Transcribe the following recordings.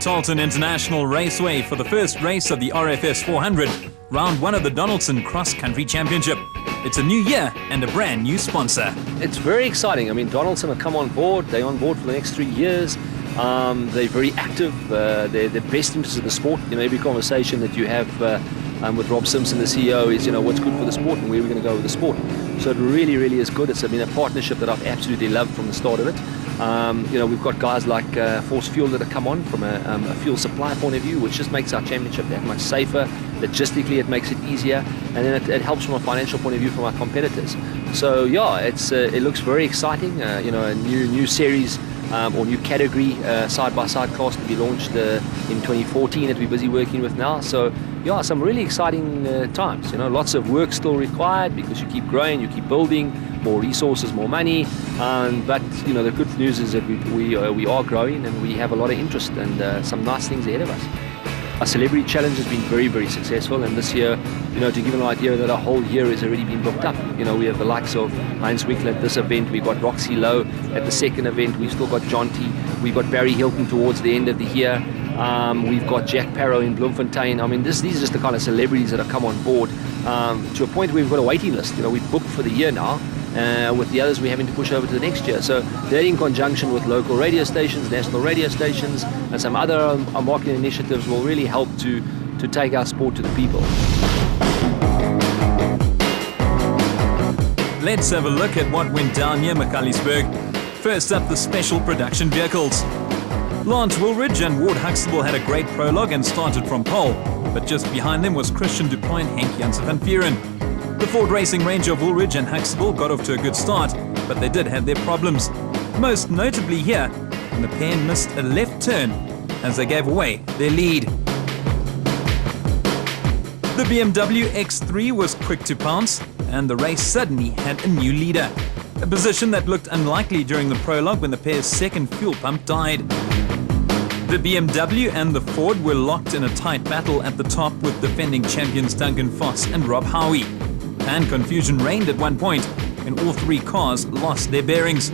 Tarleton International Raceway for the first race of the RFS 400, round one of the Donaldson Cross Country Championship. It's a new year and a brand new sponsor. It's very exciting. I mean, Donaldson have come on board. They're on board for the next 3 years. They're very active. They're the best interests of the sport. You know, every conversation that you have with Rob Simpson, the CEO, is, you know, what's good for the sport and where we're going to go with the sport. So it really, really is good. It's been a partnership that I've absolutely loved from the start of it. You know, we've got guys like Force Fuel that have come on from a fuel supply point of view, which just makes our championship that much safer. Logistically, it makes it easier, and then it helps from a financial point of view from our competitors. So yeah, it looks very exciting. You know, a new series or new category side-by-side class to be launched in 2014 that we're busy working with now. So yeah, some really exciting times. You know, lots of work still required because you keep growing, you keep building, more resources, more money. But you know, the good news is that we are growing and we have a lot of interest and some nice things ahead of us. Our celebrity challenge has been very, very successful, and this year, you know, to give an idea that our whole year has already been booked up. You know, we have the likes of Heinz Winkler at this event, we've got Roxy Lowe at the second event, we've still got John T, we've got Barry Hilton towards the end of the year, we've got Jack Parrow in Bloemfontein. I mean, these are just the kind of celebrities that have come on board to a point where we've got a waiting list. You know, we've booked for the year now. With the others, we're having to push over to the next year. So that, in conjunction with local radio stations, national radio stations, and some other marketing initiatives, will really help to take our sport to the people. Let's have a look at what went down near Magaliesburg. First up, the special production vehicles. Lance Woolridge and Ward Huxtable had a great prologue and started from pole, but just behind them was Christian Dupont and Henk Janssen van Vieren. The Ford Racing range of Woolridge and Huxtable got off to a good start, but they did have their problems. Most notably here, when the pair missed a left turn as they gave away their lead. The BMW X3 was quick to pounce, and the race suddenly had a new leader. A position that looked unlikely during the prologue when the pair's second fuel pump died. The BMW and the Ford were locked in a tight battle at the top with defending champions Duncan Foss and Rob Howie. And confusion reigned at one point when all three cars lost their bearings.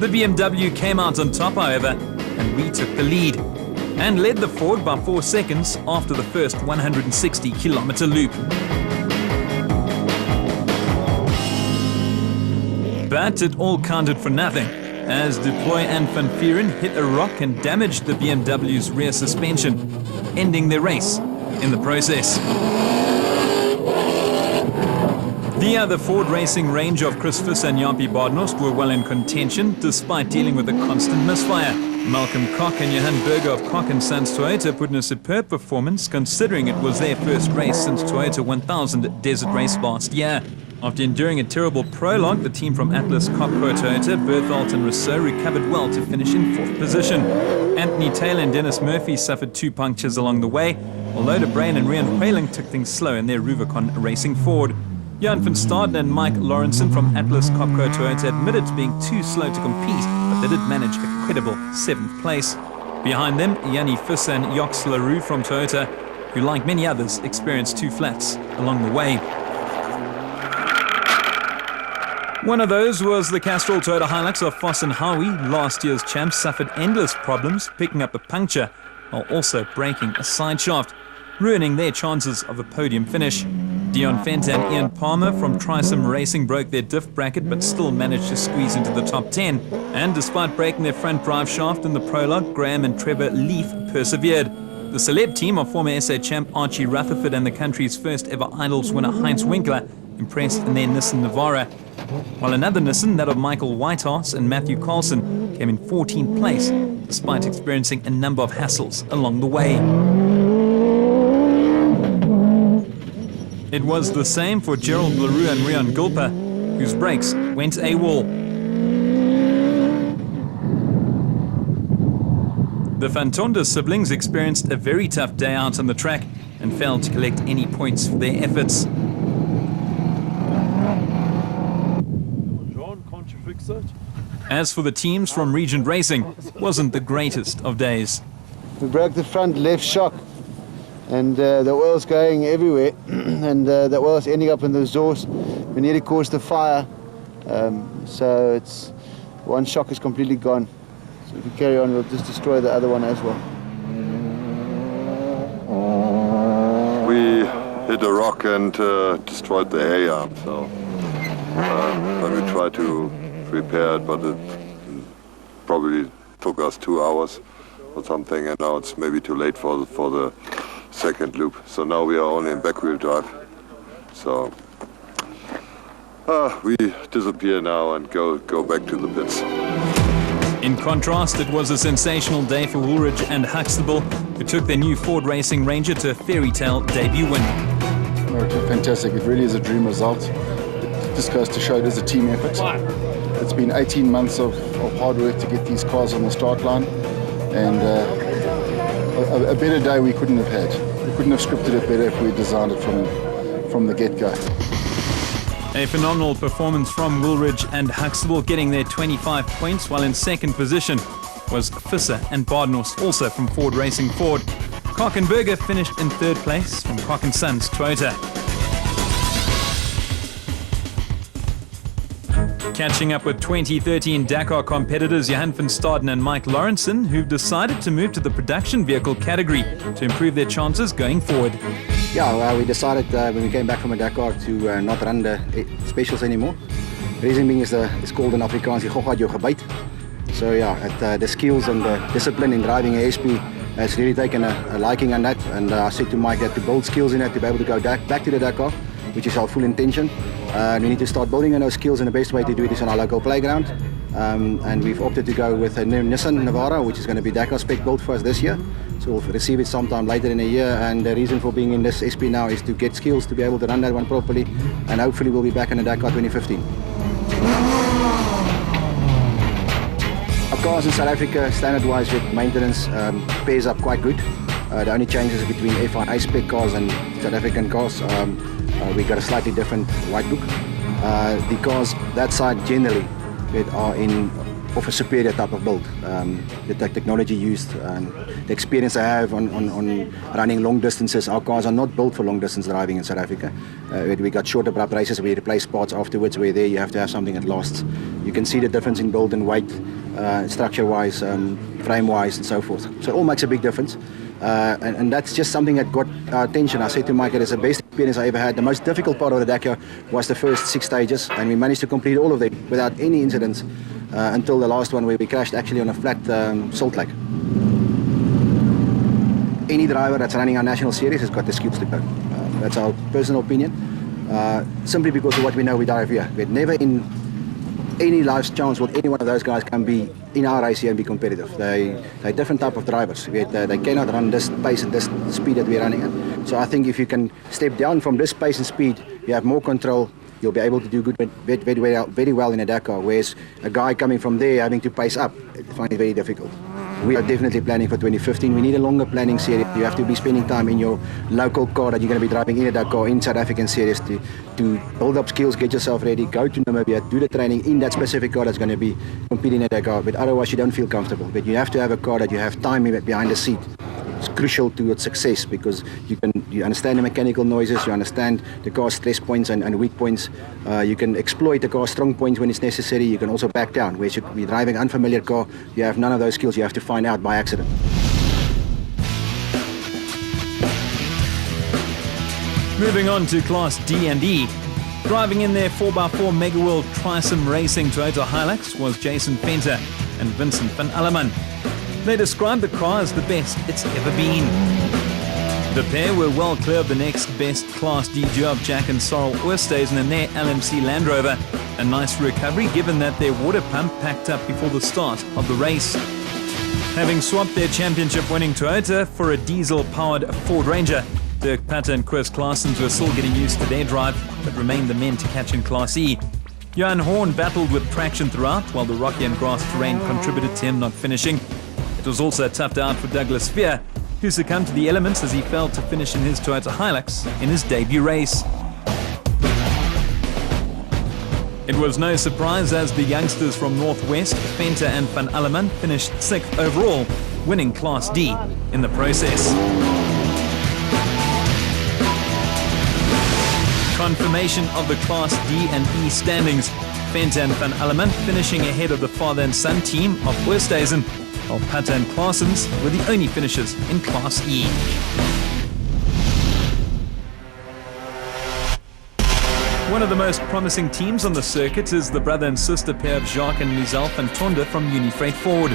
The BMW came out on top, however, and retook the lead and led the Ford by 4 seconds after the first 160-kilometer loop. But it all counted for nothing, as Duploy and Van Vieren hit a rock and damaged the BMW's rear suspension, ending their race in the process. The other Ford Racing range of Chris Visser and Jampie Badenhorst were well in contention, despite dealing with a constant misfire. Malcolm Koch and Johan Berger of Koch & Sons Toyota put in a superb performance, considering it was their first race since Toyota 1000 Desert Race last year. After enduring a terrible prologue, the team from Atlas Copco Toyota, Berthold and Rousseau, recovered well to finish in 4th position. Anthony Taylor and Dennis Murphy suffered 2 punctures along the way, while Loda Brain and Rian Whaling took things slow in their Rubicon Racing Ford. Jan van Staden and Mike Lawrenson from Atlas Copco Toyota admitted to being too slow to compete, but they did manage a credible 7th place. Behind them, Yanni Visser and Jox LaRue from Toyota, who, like many others, experienced 2 flats along the way. One of those was the Castrol Toyota Hilux of Foss and Howie. Last year's champs suffered endless problems, picking up a puncture while also breaking a side shaft, ruining their chances of a podium finish. Dion Fenter and Ian Palmer from Trisom Racing broke their diff bracket but still managed to squeeze into the top 10. And despite breaking their front drive shaft in the prologue, Graham and Trevor Leaf persevered. The celeb team of former SA champ Archie Rutherford and the country's first ever Idols winner Heinz Winkler impressed in their Nissan Navara, while another Nissan, that of Michael Whitehouse and Matthew Carlson, came in 14th place, despite experiencing a number of hassles along the way. It was the same for Gerald LaRue and Rian Gulper, whose brakes went AWOL. The Fantonda siblings experienced a very tough day out on the track and failed to collect any points for their efforts. As for the teams from Regent Racing, wasn't the greatest of days. We broke the front left shock and the oil's going everywhere, and the oil's ending up in the exhaust. We nearly caused a fire, so it's one shock is completely gone. So if we carry on, we'll just destroy the other one as well. We hit a rock and destroyed the area up, so but we tried to repair it, but it probably took us 2 hours or something, and now it's maybe too late for the second loop. So now we are only in back-wheel drive. So we disappear now and go back to the pits. In contrast, it was a sensational day for Woolridge and Huxtable, who took their new Ford Racing Ranger to a fairy tale debut win. Oh, it was fantastic. It really is a dream result. It just goes to show it is a team effort. It's been 18 months of hard work to get these cars on the start line, and a better day we couldn't have had. We couldn't have scripted it better if we designed it from the get-go. A phenomenal performance from Woolridge and Huxtable, getting their 25 points, while in second position was Visser and Badenhorst, also from Ford Racing Ford. Koch and Berger finished in third place from Koch & Sons Toyota. Catching up with 2013 Dakar competitors Johan van Staden and Mike Lawrenson, who've decided to move to the production vehicle category to improve their chances going forward. Yeah, we decided when we came back from a Dakar to not run the specials anymore. The reason being is it's called in Afrikaans, die gogga het jou gebyt. So yeah, the skills and the discipline in driving a SP has really taken a liking on that, and I said to Mike that to build skills in it to be able to go back to the Dakar, which is our full intention. We need to start building on those skills, and the best way to do it is on our local playground. And we've opted to go with a Nissan Navara, which is going to be Dakar spec built for us this year. So we'll receive it sometime later in the year, and the reason for being in this SP now is to get skills to be able to run that one properly, and hopefully we'll be back in the Dakar 2015. Our cars in South Africa, standard-wise with maintenance, pairs up quite good. The only changes between FIA spec cars and South African cars, we got a slightly different white book. The cars that side generally are of a superior type of build. The technology used, the experience I have on running long distances. Our cars are not built for long distance driving in South Africa. We got shorter abrupt races, we replace parts afterwards, where there you have to have something that lasts. You can see the difference in build and weight, structure-wise, frame-wise, and so forth. So it all makes a big difference. And that's just something that got our attention. I said to Mike, it's the best experience I ever had. The most difficult part of the Dakar was the first 6 stages, and we managed to complete all of them without any incidents until the last one, where we crashed actually on a flat salt lake. Any driver that's running our national series has got the skills to go. That's our personal opinion. Simply because of what we know we drive here. We'd never in any life's chance will any one of those guys can be in our race here and be competitive. They're different type of drivers. They cannot run this pace and this speed that we're running at. So I think if you can step down from this pace and speed, you have more control. You'll be able to do good, very well in a Dakar. Whereas a guy coming from there having to pace up, I find it very difficult. We are definitely planning for 2015. We need a longer planning series. You have to be spending time in your local car that you're going to be driving in a Dakar, in South African series, to build up skills, get yourself ready, go to Namibia, do the training in that specific car that's going to be competing in a Dakar. But otherwise you don't feel comfortable. But you have to have a car that you have time behind the seat. It's crucial to its success, because you understand the mechanical noises, you understand the car's stress points and weak points. You can exploit the car's strong points when it's necessary. You can also back down. Where you're driving an unfamiliar car, you have none of those skills. You have to find out by accident. Moving on to Class D and E. Driving in their 4x4 Megaworld Trisim Racing Toyota Hilux was Jason Fenter and Vincent van Alleman. They described the car as the best it's ever been. The pair were well clear of the next best Class D duo of Jack and Sorrel Oosthuizen in their LMC Land Rover. A nice recovery given that their water pump packed up before the start of the race. Having swapped their championship-winning Toyota for a diesel-powered Ford Ranger, Dirk Patter and Chris Claessens were still getting used to their drive, but remained the men to catch in Class E. Johan Horn battled with traction throughout, while the rocky and grass terrain contributed to him not finishing. It was also a tough day out for Douglas Spear, who succumbed to the elements as he failed to finish in his Toyota Hilux in his debut race. It was no surprise as the youngsters from Northwest, Fenter and Van Alleman, finished 6th overall, winning Class D in the process. confirmation of the Class D and E standings. Venter and Van Alleman finishing ahead of the father and son team of Oosthuizen, while Patta and Claessens were the only finishers in Class E. One of the most promising teams on the circuit is the brother and sister pair of Jacques and Lizelle van Tonde from Unifreight Ford.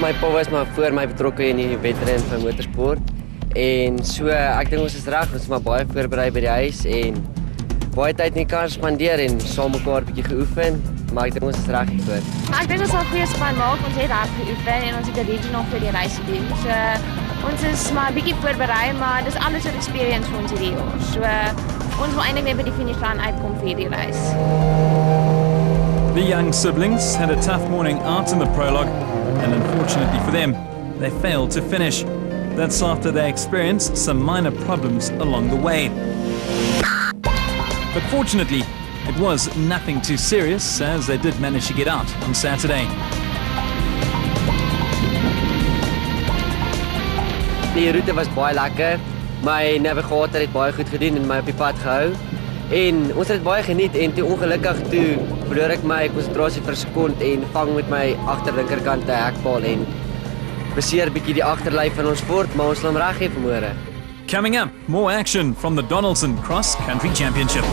My pa was maar voor my betrokke in die wedren van motorsport. En so ek dink ons is reg, ons is maar baie voorberei by die huis en baie tyd in die kar spandeer en saam mekaar 'n bietjie geoefen, maar ek dink ons is reg hiervoor. Ek dink ons sal 'n goeie span maak. Ons het hard geoefen en ons het 'n regional vir die reis gedoen. So ons is maar 'n bietjie voorberei, maar dis alles 'n experience vir ons hierdie jaar. So ons wil eintlik net by die finishlyn uitkom vir hierdie reis. The young siblings had a tough morning out in the prologue, and unfortunately for them, they failed to finish. That's after they experienced some minor problems along the way. But fortunately, it was nothing too serious, as they did manage to get out on Saturday. Die roete was baie lekker. My navigator het baie goed gedoen en my op die pad gehou. En ons het dit baie geniet en toe ongelukkig toe verloor ek my konsentrasie vir 'n sekond en vang met my agterlinkerkant 'n hekpaal en beseer bietjie die agterlyf van ons Ford, maar ons sal hom reg hê vanmôre. Coming up, more action from the Donaldson Cross Country Championship.